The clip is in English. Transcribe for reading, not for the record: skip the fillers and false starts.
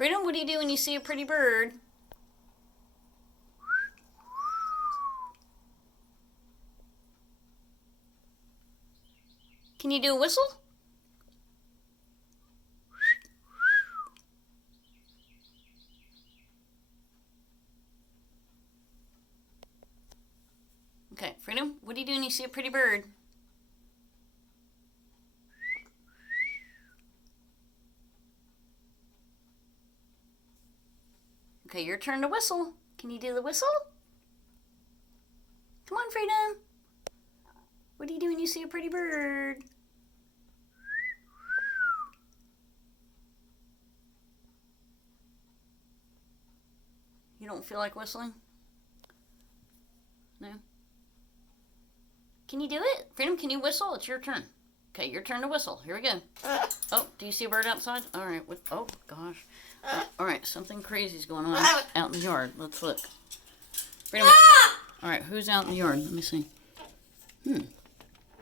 Freedom, what do you do when you see a pretty bird? Can you do a whistle? Okay, Freedom, what do you do when you see a pretty bird? Okay, your turn to whistle. Can you do the whistle? Come on, Freedom. What do you do when you see a pretty bird? You don't feel like whistling? No? Can you do it? Freedom, can you whistle? It's your turn. Okay, your turn to whistle. Here we go. Oh, do you see a bird outside? All right. Oh, gosh. All right, something crazy's going on out in the yard. Let's look. Freedom. All right, who's out in the yard? Let me see.